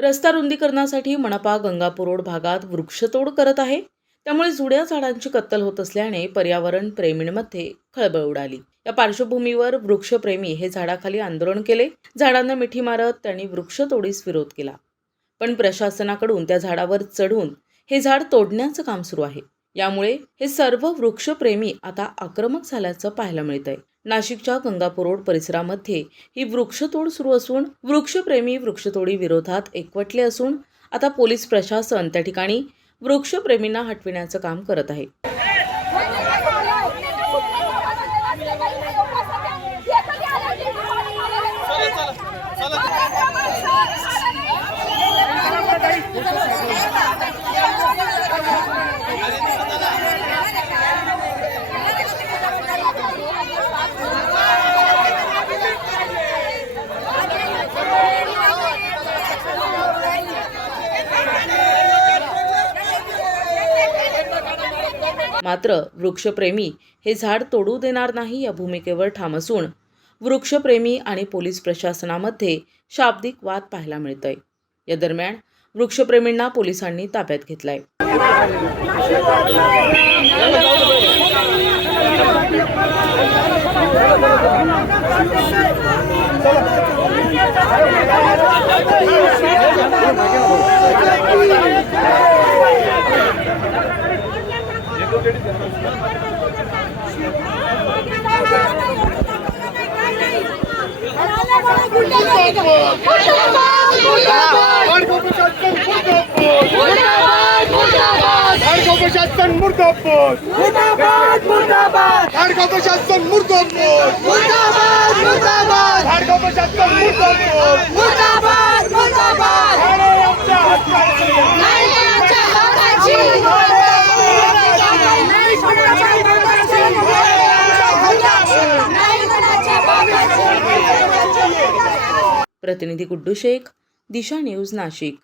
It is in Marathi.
रस्ता रुंदीकरणासाठी मनपा गंगापूर रोड भागात वृक्षतोड करत आहे. त्यामुळे जुन्या झाडांची कत्तल होत असल्याने पर्यावरण प्रेमींमध्ये खळबळ उडाली. या पार्श्वभूमीवर वृक्षप्रेमी हे झाडाखाली आंदोलन केले. झाडांना मिठी मारत त्यांनी वृक्षतोडीस विरोध केला. पण प्रशासनाकडून त्या झाडावर चढून हे झाड तोडण्याचं काम सुरू आहे. यामुळे हे सर्व वृक्षप्रेमी आता आक्रमक झाल्याचं पाहायला मिळतंय. नाशिकच्या गंगापूर रोड परिसरामध्ये ही वृक्षतोड सुरू असून वृक्षप्रेमी वृक्षतोडी विरोधात एकवटले असून आता पोलीस प्रशासन त्या ठिकाणी वृक्षप्रेमींना हटविण्याचं काम करत आहे. मात्र वृक्षप्रेमी हे झाड तोडू देणार नाही या भूमिकेवर ठाम असून वृक्षप्रेमी आणि पोलीस प्रशासनामध्ये शाब्दिक वाद पाहायला मिळतोय. या दरम्यान वृक्षप्रेमींना पोलिसांनी ताब्यात घेतलाय. प्रशासन मुर्दाबाद, मुर्दाबाद, मुर्दाबाद. धाडगाव प्रशासन मुर्दाबाद, मुर्दाबाद, मुर्दाबाद. धाडगाव प्रशासन मुर्दाबाद, मुर्दाबाद, मुर्दाबाद. झाडे आमच्या हक्काची, नाही आमच्या हक्काची. नाही कोणाच्या हक्काची, नाही कोणाच्या हक्काची. प्रतिनिधी गुड्डू शेख, दिशा न्यूज, नाशिक.